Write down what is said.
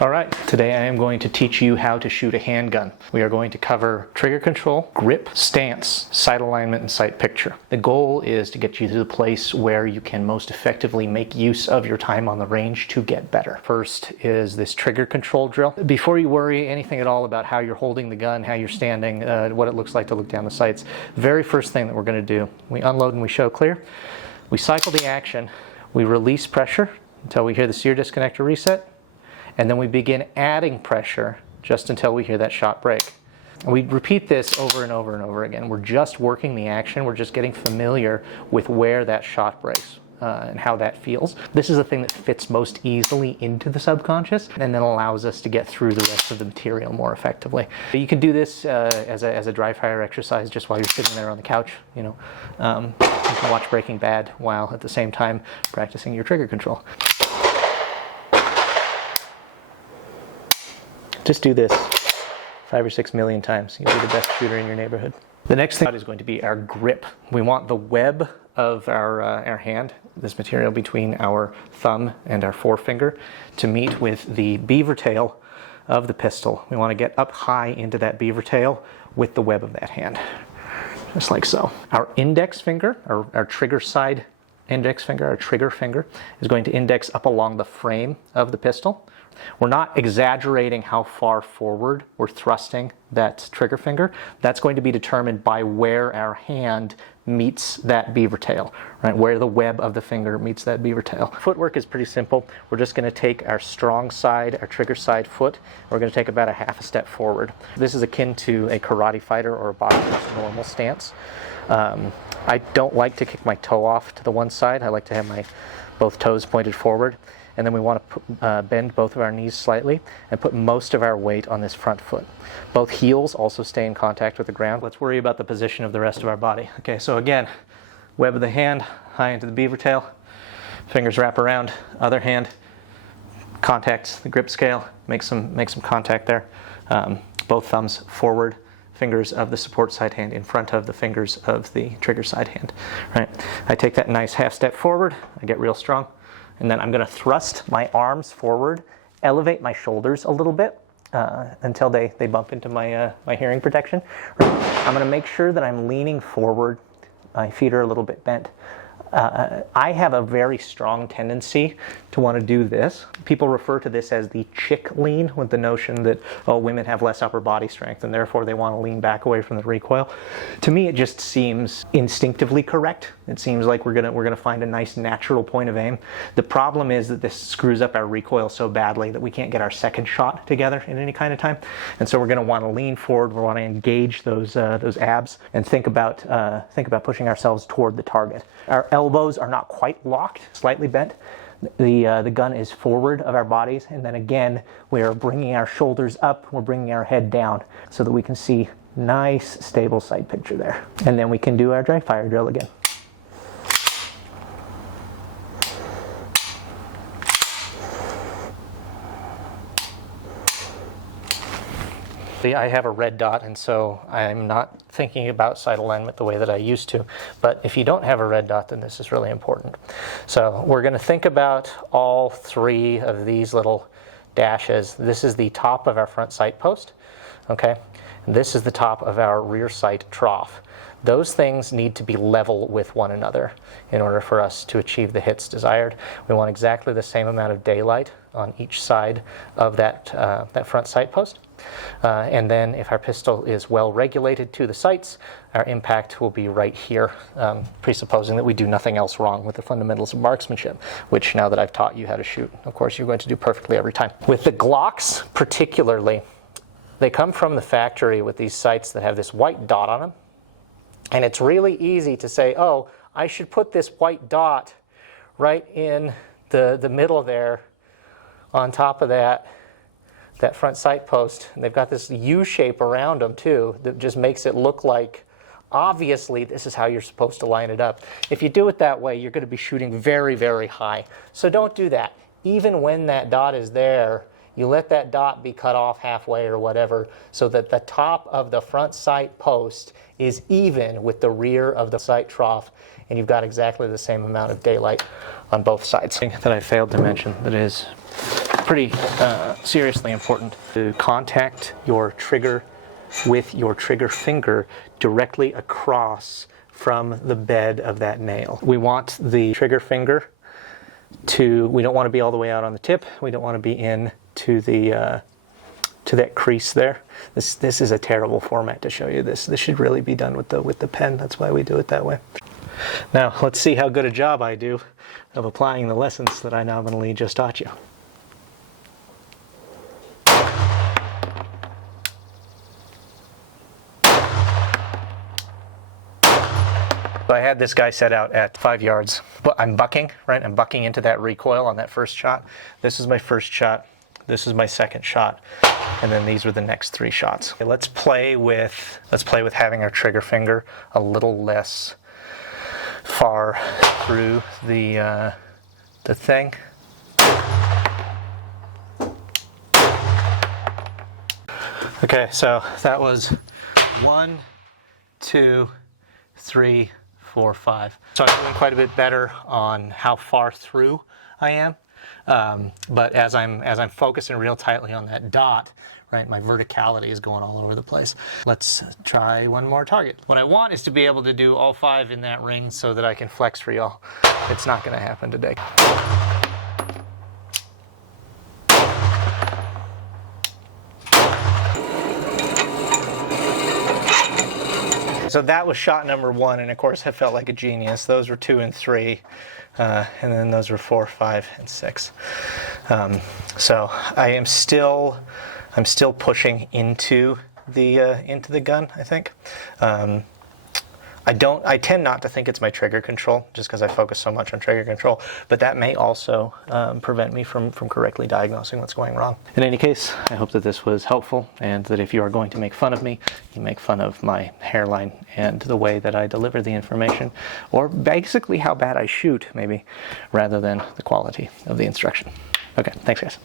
All right, today I am going to teach you how to shoot a handgun. We are going to cover trigger control, grip, stance, sight alignment, and sight picture. The goal is to get you to the place where you can most effectively make use of your time on the range to get better. First is this trigger control drill. Before you worry anything at all about how you're holding the gun, how you're standing, what it looks like to look down the sights, very first thing that we're going to do, we unload and we show clear. We cycle the action, we release pressure until we hear the sear disconnector reset. And then we begin adding pressure just until we hear that shot break. And we repeat this over and over and over again. We're just working the action. We're just getting familiar with where that shot breaks and how that feels. This is the thing that fits most easily into the subconscious and then allows us to get through the rest of the material more effectively. You can do this as a dry fire exercise just while you're sitting there on the couch. You can watch Breaking Bad while at the same time practicing your trigger control. Just do this 5 or 6 million times. You'll be the best shooter in your neighborhood. The next thing is going to be our grip. We want the web of our hand, this material between our thumb and our forefinger, to meet with the beaver tail of the pistol. We want to get up high into that beaver tail with the web of that hand, just like so. Our index finger, our trigger side index finger, our trigger finger, is going to index up along the frame of the pistol. We're not exaggerating how far forward we're thrusting that trigger finger. That's going to be determined by where our hand meets that beaver tail, right? Where the web of the finger meets that beaver tail. Footwork is pretty simple. We're just going to take our strong side, our trigger side foot, and we're going to take about a half a step forward. This is akin to a karate fighter or a boxer's normal stance. I don't like to kick my toe off to the one side. I like to have both toes pointed forward. And then we want to bend both of our knees slightly and put most of our weight on this front foot. Both heels also stay in contact with the ground. Let's worry about the position of the rest of our body. Okay, so again, web of the hand, high into the beaver tail, fingers wrap around, other hand, contacts the grip scale, make some contact there. Both thumbs forward, fingers of the support side hand in front of the fingers of the trigger side hand. Right? I take that nice half step forward, I get real strong. And then I'm going to thrust my arms forward, elevate my shoulders a little bit until they bump into my hearing protection. I'm going to make sure that I'm leaning forward. My feet are a little bit bent. I have a very strong tendency to want to do this. People refer to this as the chick lean, with the notion that, oh, women have less upper body strength and therefore they want to lean back away from the recoil. To me, it just seems instinctively correct. It seems like we're gonna find a nice natural point of aim. The problem is that this screws up our recoil so badly that we can't get our second shot together in any kind of time. And so we're going to want to lean forward. We want to engage those abs and think about pushing ourselves toward the target. Our elbows are not quite locked, slightly bent. The gun is forward of our bodies, and then again we are bringing our shoulders up, we're bringing our head down so that we can see nice stable sight picture there. And then we can do our dry fire drill again. I have a red dot, and so I'm not thinking about sight alignment the way that I used to. But if you don't have a red dot, then this is really important. So we're going to think about all three of these little dashes. This is the top of our front sight post, okay? And this is the top of our rear sight trough. Those things need to be level with one another in order for us to achieve the hits desired. We want exactly the same amount of daylight on each side of that front sight post. And then if our pistol is well regulated to the sights, our impact will be right here, presupposing that we do nothing else wrong with the fundamentals of marksmanship, which now that I've taught you how to shoot, of course, you're going to do perfectly every time. With the Glocks particularly, they come from the factory with these sights that have this white dot on them. And it's really easy to say, oh, I should put this white dot right in the middle there on top of that front sight post. And they've got this U shape around them too that just makes it look like obviously this is how you're supposed to line it up. If you do it that way, you're going to be shooting very, very high. So don't do that. Even when that dot is there, you let that dot be cut off halfway or whatever so that the top of the front sight post is even with the rear of the sight trough, and you've got exactly the same amount of daylight on both sides. That I failed to mention that is pretty seriously important to contact your trigger with your trigger finger directly across from the bed of that nail. We want the trigger finger we don't want to be all the way out on the tip. We don't want to be in to the to that crease there. This is a terrible format to show you this. This should really be done with the pen. That's why we do it that way. Now let's see how good a job I do of applying the lessons that I nominally just taught you. So I had this guy set out at 5 yards, but I'm bucking, right? I'm bucking into that recoil on that first shot. This is my first shot. This is my second shot. And then these are the next 3 shots. Okay, let's play with having our trigger finger a little less far through the thing. Okay, so that was 1, 2, 3, 4, 5. So I'm doing quite a bit better on how far through I am. But as I'm focusing real tightly on that dot, right, my verticality is going all over the place. Let's try one more target. What I want is to be able to do all 5 in that ring so that I can flex for y'all. It's not going to happen today. So that was shot number 1, and of course I felt like a genius. Those were 2 and 3, and then those were 4, 5, and 6. So I'm still pushing into the gun, I think. I tend not to think it's my trigger control, just because I focus so much on trigger control, but that may also prevent me from correctly diagnosing what's going wrong. In any case, I hope that this was helpful, and that if you are going to make fun of me, you make fun of my hairline and the way that I deliver the information, or basically how bad I shoot, maybe, rather than the quality of the instruction. Okay, thanks guys.